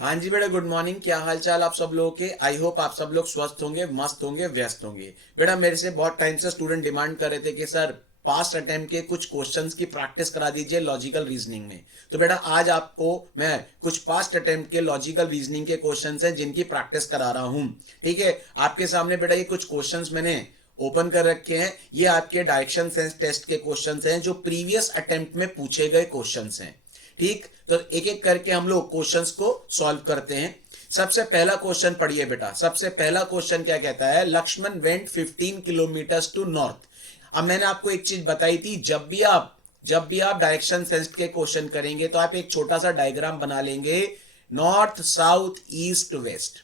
हाँ जी बेटा, good morning. क्या हाल चाल आप सब लोगों के। आई होप आप सब लोग स्वस्थ होंगे, मस्त होंगे, व्यस्त होंगे। बेटा मेरे से बहुत टाइम से स्टूडेंट डिमांड कर रहे थे कि सर पास्ट अटेम्प्ट के कुछ क्वेश्चंस की प्रैक्टिस करा दीजिए लॉजिकल रीजनिंग में। तो बेटा आज आपको मैं कुछ पास्ट अटेम्प्ट के लॉजिकल रीजनिंग के क्वेश्चंस हैं जिनकी प्रैक्टिस करा रहा हूँ। ठीक है, आपके सामने बेटा ये कुछ क्वेश्चंस मैंने ओपन कर रखे हैं। ये आपके डायरेक्शन सेंस टेस्ट के क्वेश्चंस हैं जो प्रीवियस अटेम्प्ट में पूछे गए क्वेश्चंस हैं। ठीक, तो एक एक करके हम लोग क्वेश्चंस को सॉल्व करते हैं। सबसे पहला क्वेश्चन पढ़िए बेटा। सबसे पहला क्वेश्चन क्या कहता है, Lakshman went 15 kilometre to north. अब मैंने आपको एक चीज बताई थी, जब भी आप डायरेक्शन सेंस के क्वेश्चन करेंगे तो आप एक छोटा सा डायग्राम बना लेंगे, नॉर्थ साउथ ईस्ट वेस्ट।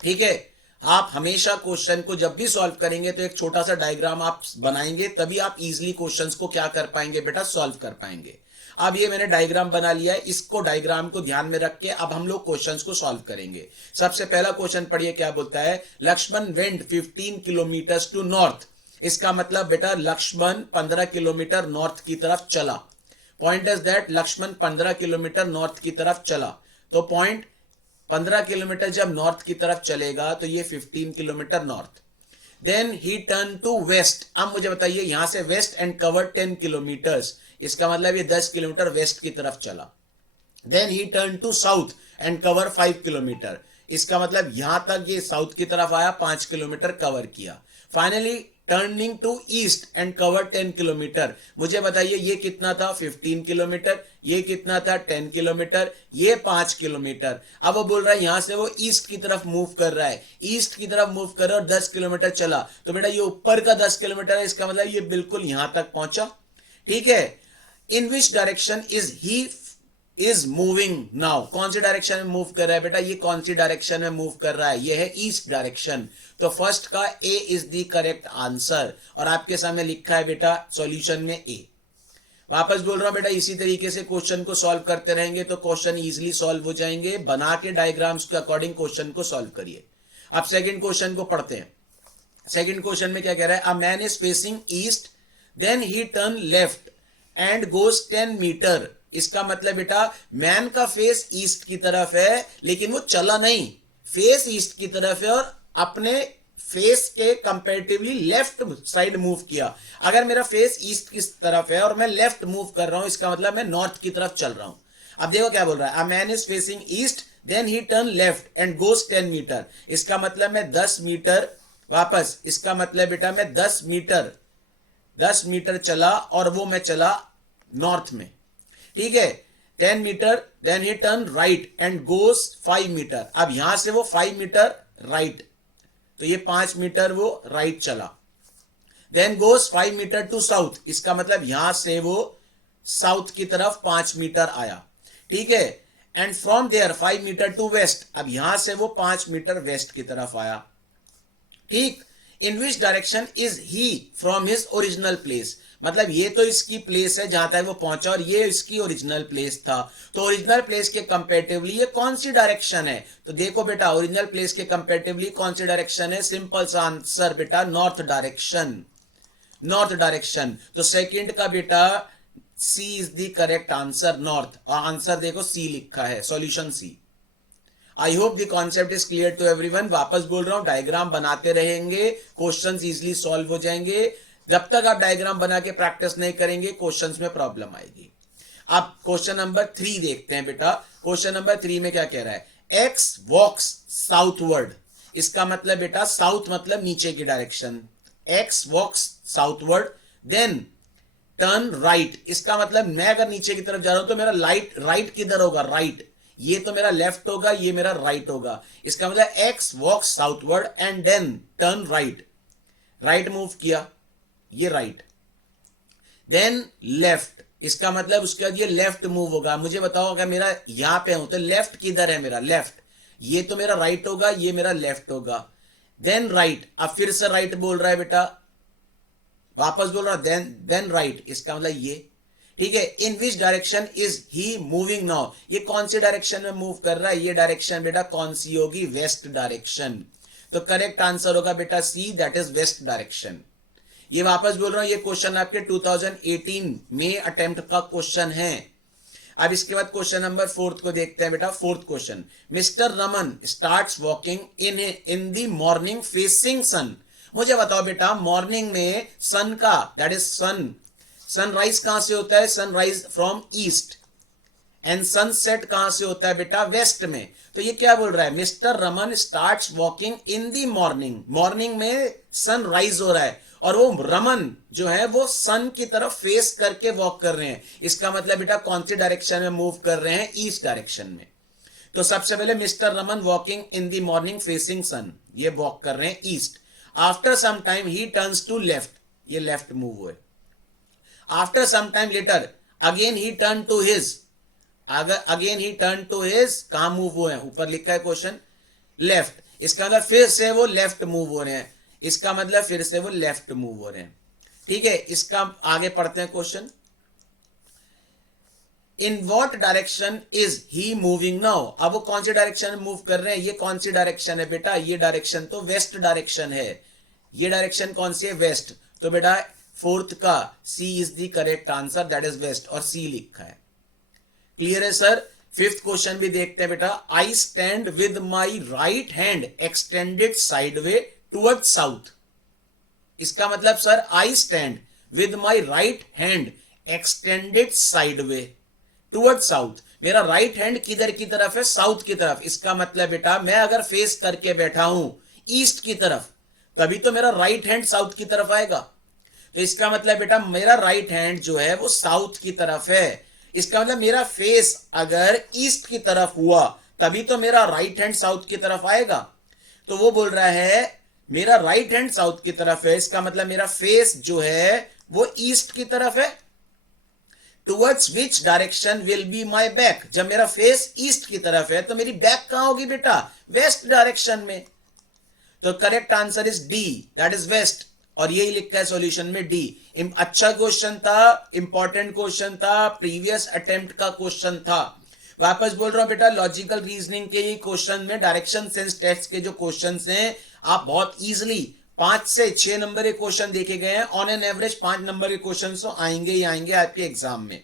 ठीक है, आप हमेशा क्वेश्चन को जब भी सॉल्व करेंगे तो एक छोटा सा डायग्राम आप बनाएंगे, तभी आप इजीली क्वेश्चंस को क्या कर पाएंगे बेटा, सॉल्व कर पाएंगे। अब ये मैंने डायग्राम बना लिया है, इसको डायग्राम को ध्यान में रख के अब हम लोग क्वेश्चंस को सॉल्व करेंगे। सबसे पहला क्वेश्चन पढ़िए, क्या बोलता है, Lakshman went 15 kilometre to north. इसका मतलब बेटा लक्ष्मण 15 किलोमीटर नॉर्थ की तरफ चला। Point is that Lakshman 15 kilometre north की तरफ चला। तो पॉइंट 15 किलोमीटर जब नॉर्थ की तरफ चलेगा तो ये 15 kilometre north. Then he turn to west. अब मुझे बताइए, यहां से वेस्ट एंड कवर 10 किलोमीटर्स, इसका मतलब ये 10 किलोमीटर वेस्ट की तरफ चला। Then he turn to south and cover 5 kilometre, इसका मतलब यहां तक ये साउथ की तरफ आया, 5 किलोमीटर कवर किया। Finally turning to east and cover 10 kilometre. मुझे बताइए ये कितना था, 15 किलोमीटर, ये कितना था, 10 किलोमीटर, ये 5 किलोमीटर। अब वो बोल रहा है यहां से वो ईस्ट की तरफ मूव कर रहा है, ईस्ट की तरफ मूव कर रहा है और 10 किलोमीटर चला। तो बेटा ये ऊपर का 10 किलोमीटर है, इसका मतलब ये बिल्कुल यहां तक पहुंचा। ठीक है, in which direction is moving now. कौन सी डायरेक्शन में मूव कर रहा है बेटा, ये कौन सी डायरेक्शन में मूव कर रहा है, ये है ईस्ट डायरेक्शन। तो फर्स्ट का ए इज द करेक्ट आंसर, और आपके सामने लिखा है बेटा सॉल्यूशन में ए। वापस बोल रहा हूं बेटा, इसी तरीके से क्वेश्चन को सॉल्व करते रहेंगे तो क्वेश्चन इजीली सॉल्व हो जाएंगे। बना के डायग्राम्स के अकॉर्डिंग क्वेश्चन को सॉल्व करिए। अब सेकंड क्वेश्चन को पढ़ते हैं। सेकंड क्वेश्चन में क्या कह रहा है, a man is facing east, then he turn left and goes 10 metre. इसका मतलब बेटा मैन का फेस ईस्ट की तरफ है लेकिन वो चला नहीं, फेस ईस्ट की तरफ है और अपने फेस के कंपेरेटिवली लेफ्ट साइड मूव किया। अगर मेरा फेस ईस्ट की तरफ है और मैं लेफ्ट मूव कर रहा हूं, इसका मतलब मैं नॉर्थ की तरफ चल रहा हूं। अब देखो क्या बोल रहा है, a man is facing east then he turn left and goes 10 metre. इसका मतलब मैं 10 मीटर वापस, इसका मतलब बेटा मैं 10 मीटर चला और वो मैं चला नॉर्थ में। ठीक है, 10 metre, then he turn right and goes 5 metre. अब यहां से वो 5 मीटर राइट, तो ये 5 मीटर वो राइट चला। Then goes 5 metre to south, इसका मतलब यहां से वो साउथ की तरफ 5 मीटर आया। ठीक है, and from there 5 metre to west, अब यहां से वो 5 मीटर वेस्ट की तरफ आया। ठीक, in which direction is he from his original place. मतलब ये तो इसकी प्लेस है जहां तक वो पहुंचा और ये इसकी ओरिजिनल प्लेस था। तो ओरिजिनल प्लेस के कंपेरेटिवली ये कौन सी डायरेक्शन है, तो देखो बेटा ओरिजिनल प्लेस के कंपेरेटिवली कौन सी डायरेक्शन है, सिंपल सा आंसर बेटा नॉर्थ डायरेक्शन। नॉर्थ डायरेक्शन, तो सेकंड का बेटा C is the correct answer, north. और आंसर देखो सी लिखा है, solution C. I hope the concept is clear to everyone. वापस बोल रहा हूं, डायग्राम बनाते रहेंगे, क्वेश्चंस इजीली सॉल्व हो जाएंगे। जब तक आप डायग्राम बना के प्रैक्टिस नहीं करेंगे क्वेश्चंस में प्रॉब्लम आएगी। अब क्वेश्चन नंबर 3 देखते हैं बेटा। क्वेश्चन नंबर 3 में क्या कह रहा है, एक्स वॉक्स साउथवर्ड। इसका मतलब बेटा साउथ मतलब नीचे की direction, x walks southward, then turn right. इसका मतलब मैं अगर नीचे की तरफ जा रहा हूं तो मेरा राइट किधर होगा, राइट। ये तो मेरा लेफ्ट होगा, ये मेरा राइट होगा। इसका मतलब X walks southward and then turn right, right move किया, ये राइट। देन लेफ्ट, इसका मतलब उसके बाद ये लेफ्ट मूव होगा। मुझे बताओ अगर मेरा यहां पे हूं तो लेफ्ट किधर है, मेरा लेफ्ट, ये तो मेरा राइट होगा, ये मेरा लेफ्ट होगा। देन राइट, अब फिर से राइट बोल रहा है बेटा, वापस बोल रहा है देन राइट, इसका मतलब ये। ठीक है, in which direction is he moving now. ये कौन सी डायरेक्शन में मूव कर रहा है, ये डायरेक्शन बेटा कौन सी होगी, वेस्ट डायरेक्शन। तो करेक्ट आंसर होगा बेटा सी, दैट इज वेस्ट डायरेक्शन। ये वापस बोल रहा हूं, ये क्वेश्चन आपके 2018 में अटेम्प्ट का क्वेश्चन है। अब इसके बाद क्वेश्चन नंबर 4 को देखते हैं बेटा। 4th question, mister Raman starts walking in the morning facing sun. मुझे बताओ बेटा, मॉर्निंग में सन का, दैट इज सनराइज कहां से होता है? Sunrise from east, and sunset कहां से होता है बेटा? वेस्ट में। तो ये क्या बोल रहा है? Mister Raman starts walking in the morning. Morning में सनराइज हो रहा है और वो रमन जो है वो सन की तरफ फेस करके वॉक कर रहे हैं। इसका मतलब बेटा कौन सी डायरेक्शन में मूव कर रहे हैं? ईस्ट डायरेक्शन में। तो सबसे पहले mister Raman walking in the morning facing sun, ये वॉक कर रहे हैं east. After some time he turns to left, ये लेफ्ट मूव हुए। After some time later again he turn to his, again he turn to his, कहां move हुए हैं? ऊपर लिखा है क्वेश्चन, लेफ्ट। इसका मतलब फिर से वो लेफ्ट मूव हो रहे हैं, इसका मतलब फिर से वो लेफ्ट मूव हो रहे हैं। ठीक है, इसका आगे पढ़ते हैं question. In what direction is he moving now? अब वो कौन सी डायरेक्शन में मूव कर रहे हैं? ये कौन सी डायरेक्शन है बेटा? ये डायरेक्शन तो वेस्ट डायरेक्शन है। ये डायरेक्शन कौन सी है? वेस्ट। तो बेटा 4th का C is the correct answer, that is west, और सी लिखा है। क्लियर है सर? 5th क्वेश्चन भी देखते हैं बेटा। I stand with my right hand extended sideway toward south. इसका मतलब sir, I stand with my right hand extended sideway toward south. मेरा राइट हैंड किधर की तरफ है? साउथ की तरफ। इसका मतलब बेटा मैं अगर फेस करके बैठा हूं ईस्ट की तरफ, तभी तो मेरा राइट हैंड साउथ की तरफ आएगा। तो इसका मतलब बेटा मेरा राइट हैंड जो है वो साउथ की तरफ है। इसका मतलब मेरा फेस अगर ईस्ट की तरफ हुआ तभी तो मेरा राइट हैंड साउथ की तरफ आएगा। तो वो बोल रहा है मेरा राइट हैंड साउथ की तरफ है, इसका मतलब मेरा फेस जो है वो ईस्ट की तरफ है। Towards which direction will be my back? जब मेरा फेस ईस्ट की तरफ है तो मेरी बैक कहां होगी बेटा? वेस्ट डायरेक्शन में। तो correct answer is D, that is west, और यही लिखा है सॉल्यूशन में डी। अच्छा क्वेश्चन था, इंपॉर्टेंट क्वेश्चन था, प्रीवियस अटेम्प्ट का क्वेश्चन था। वापस बोल रहा हूं बेटा, लॉजिकल रीजनिंग के ये क्वेश्चन में डायरेक्शन सेंस टेस्ट के जो क्वेश्चंस हैं आप बहुत इजीली 5 से 6 नंबर के क्वेश्चन देखे गए हैं। ऑन एन एवरेज 5 नंबर के क्वेश्चन तो आएंगे ही आएंगे आपके एग्जाम में।